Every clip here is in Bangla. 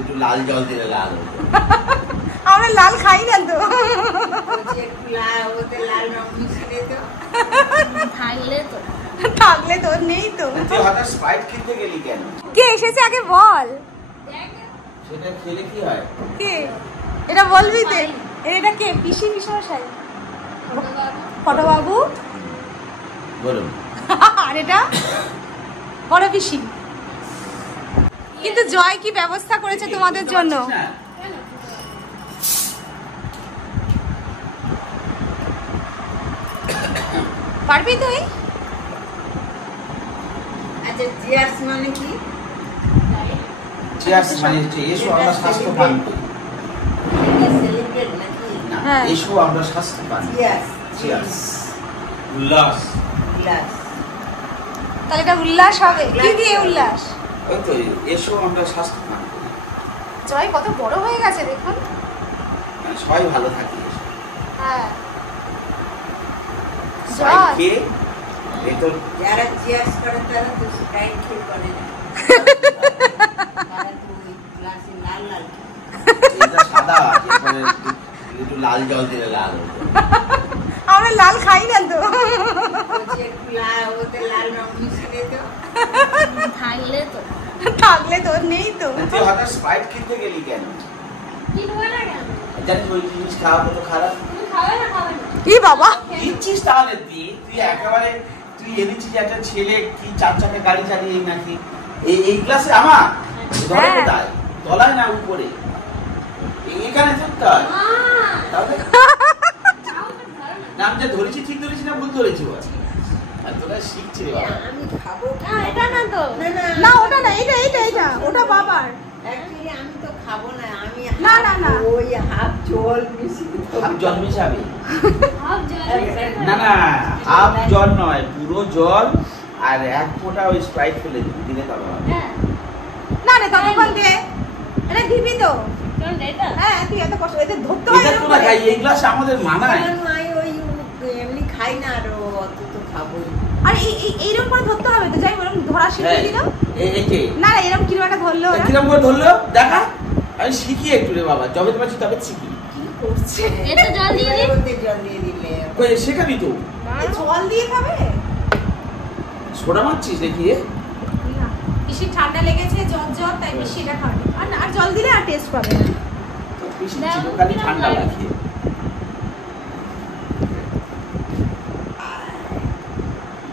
একটু লাল জল দিলে লাল হবে। আমরা লাল খাই না তো। থাকলে তো নেই তো। তুই হঠাৎ স্প্রাইট কিনতে গেলি কেন? কে এসেছে আগে বল। সেটা খেলে কি হয়? কে এটা বলবি তো? এটা কে? পিসি পিসমশাই ফটো বাবু বলুন। আর এটা বড় পিসি। কিন্তু জয় কি ব্যবস্থা করেছে তোমাদের জন্য। পারবি তুই? আচ্ছা চিয়ার্স মানে কি? চিয়ার্স মানে এসো আমরা স্বাস্থ্য পান করি। এটা সেলিব্রেট নাকি? না, হ্যাঁ। এসো আমরা স্বাস্থ্য পান করি। Cheers cheers. উল্লাস। গ্লাস। তাহলে এটা উল্লাস হবে। কি দিয়ে উল্লাস? ওই তো এসো আমরা স্বাস্থ্য পান করি। জয় কত বড় হয়ে গেছে দেখুন। সবাই ভালো থাকি। হ্যাঁ স্প্রাইট খেয়ে এই তো যারা চিয়ার্স করে তারা তো স্প্রাইট খেয়ে করে না। তারা তো ওই গ্লাসে লাল লাল এটা সাদা এরপরে একটু লাল জল দিলে লাল হবে। আমরা লাল খাই না তো। ওতে লাল রং মিশিয়ে তো থাকলে তো নেই তো। তুই হঠাৎ স্প্রাইট কিনতে গেলি কেন? জানিস ওই জিনিস খাওয়া কত খারাপ। কি বাবা দিচ্ছিস তাহলে তুই একেবারে তুই এনেছিস একটা ছেলে কি 4 চাকা গাড়ি চালিয়ে নাকি এই ক্লাসে আমার ধরে কোথায় তলায় না উপরে এখানে চলতে হয় তাহলে নাম যে ধরেছি ঠিক ধরেছি না ভুল ধরেছি বল আর তোরা শিখছি রে বাবা আমি খাবো এটা না তো। না না না ওটা না, এটা এটা এটা ওটা বাবার। অ্যাকচুয়ালি আমি তো খাবো না। আমি না, না, না। ওই হাফ জল মিশিয়ে হাফ জল মিশাবে না না হাফ জল নয় পুরো জল আর 1 ফোঁটা ওই স্প্রাইট ফেলে দিলে তবে হবে না রে তখন দে। এটা দিবি তো। হ্যাঁ তুই এত কষ্ট এতে ধরতে হয় এটা তোরা খাই এই গ্লাস আমাদের মানায় আমি ওই এমনি খাই না আর অত তো খাবোই। আর এইরকম করে ধরতে হবে তো। যাই বলুন ধরা শিখিয়ে দিল। একে না না এরকম কিরম একটা ধরলো ওরা। কিরম করে ধরলো দেখা আমি শিখি একটু রে বাবা যবে পাচ্ছি তবে শিখি কি করছে? এটা জল দিয়ে দিই। ওতে জল দিয়ে দিলে কই শেখাবি তো জল দিয়ে খাবে। সোডা মারছিস দেখি না বেশি ঠান্ডা লেগেছে জ্বর জ্বর তাই বেশি এটা খাবে। আর জল দিলে আর টেস্ট পাবে না। বেশি চিরকালই ঠান্ডা লাগে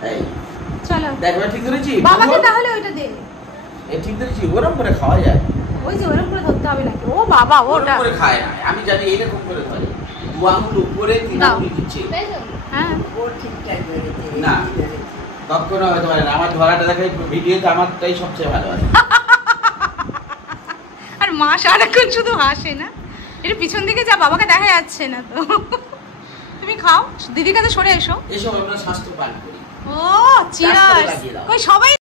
এই চলো দেখো ঠিক ধরেছি বাবাকে তাহলে ওইটা দে। এই ঠিক ধরেছি ওরকম করে খাওয়া যায় ওই যে ওরকম করে ধরতে হবে নাকি? ও বাবা ওরকম ওটা করে খায় না আমি জানি এরকম করে ধরে 2 আঙুল উপরে 3 দাও। আঙুল নিচে হ্যাঁ ও ঠিকঠাক ধরেছে। না। কখনো হতে পারে না আমার ধরাটা দেখাই ভিডিওতে আমারটাই সবচেয়ে ভালো আছে আর মা সারাক্ষণ শুধু হাসে না। এটা পিছন দিকে যা বাবাকে দেখা যাচ্ছে না তো। তুমি খাও দিদির কাছে সরে এসো। এসব আমরা স্বাস্থ্য পান করি ও চিয়ার্স। কই সবাই